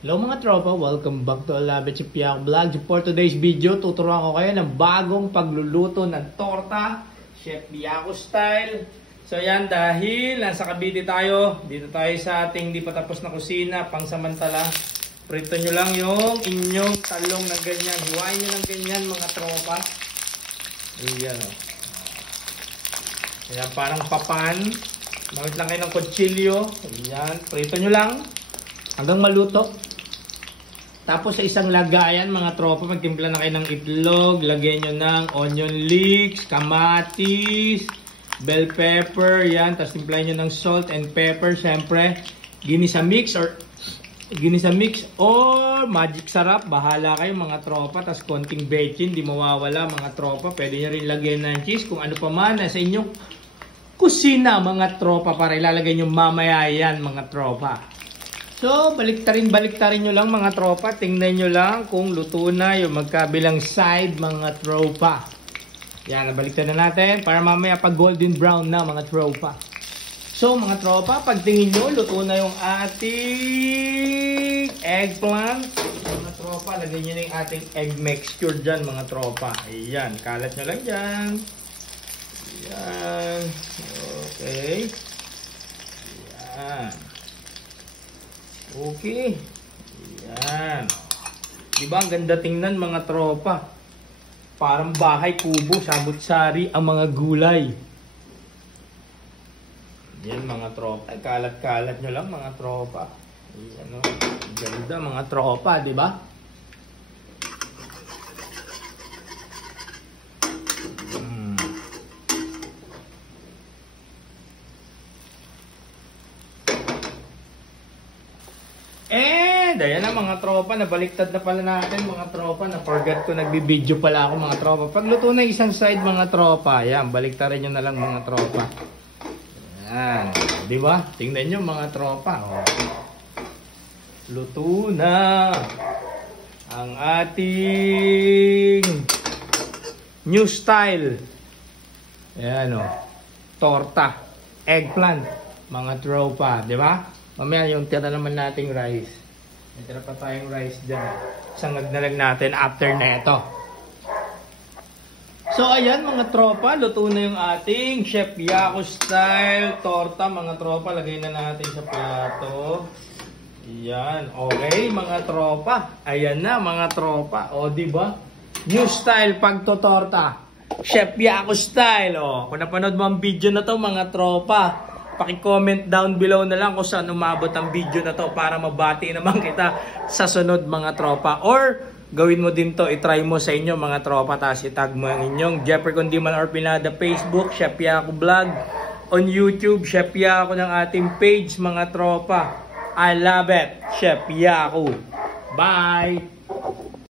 Hello mga tropa, welcome back to Alabit si Piak Vlog. For today's video, tuturuan ko kayo ng bagong pagluluto ng torta, Chef Biako style. So yan, dahil nasa Cavite tayo, dito tayo sa ating di pa tapos na kusina, pangsamantala. Prito nyo lang yung inyong talong ng ganyan. Hiwain nyo ng ganyan mga tropa. Ayan o. Ayan, parang papan. Gamit lang kayo ng kutsilyo. Ayan, prito nyo lang hanggang maluto. Tapos sa isang lagayan mga tropa, magtimpla na kayo ng itlog, lagyan nyo ng onion leeks, kamatis, bell pepper, yan. Tapos timplahin nyo ng salt and pepper, syempre. Ginisa mix or magic sarap, bahala kayo mga tropa. Tapos konting bechin, di mawawala mga tropa. Pwede nyo rin lagyan ng cheese, kung ano pa man sa inyong kusina mga tropa, para ilalagay nyo mamaya yan mga tropa. So, baliktarin nyo lang mga tropa. Tingnan nyo lang kung luto na yung magkabilang side mga tropa. Yan, nabaliktad na natin para mamaya pag golden brown na mga tropa. So, mga tropa, pagtingin nyo, luto na yung ating eggplant. Mga tropa, lagyan nyo na yung ating egg mixture dyan mga tropa. Ayan, kalat nyo lang dyan. Ayan, okay. Ayan. Okay. Yan. Diba ang ganda tingnan mga tropa? Parang bahay kubo, sabot-sari ang mga gulay. Yan mga tropa. Kalat-kalat nyo lang mga tropa. Yan, oh. Ganda mga tropa, diba? Ayan na mga tropa, nabaliktad na pala natin mga tropa, na-forget ko, nagbibideo pala ako mga tropa. Pagluto na isang side mga tropa, ayan, baliktarin nyo na lang mga tropa. Ayan, di ba? Tingnan nyo mga tropa. Oh. Luto na ang ating new style. Ayan o, torta, eggplant mga tropa, di ba? Mamaya yung tira naman nating rice. May tira pa tayong rice dyan. Sangag na lang natin after na ito. So ayan mga tropa, luto na yung ating Chef Biako style torta mga tropa. Lagay na natin sa plato. Ayan, okay mga tropa. Ayan na mga tropa. O diba? New style pagtotorta. Chef Biako style. O, kung napanood mo ang video na to mga tropa, paki-comment down below na lang kung saan umabot ang video na to para mabati naman kita sa sunod mga tropa. Or gawin mo din to, itry mo sa inyo mga tropa, tapos itag mo ang inyong Jeffrey Condiman or Pinada Facebook, Chef Biako Vlog. On YouTube, Chef Biako ng ating page mga tropa. I love it, Chef Biako. Bye!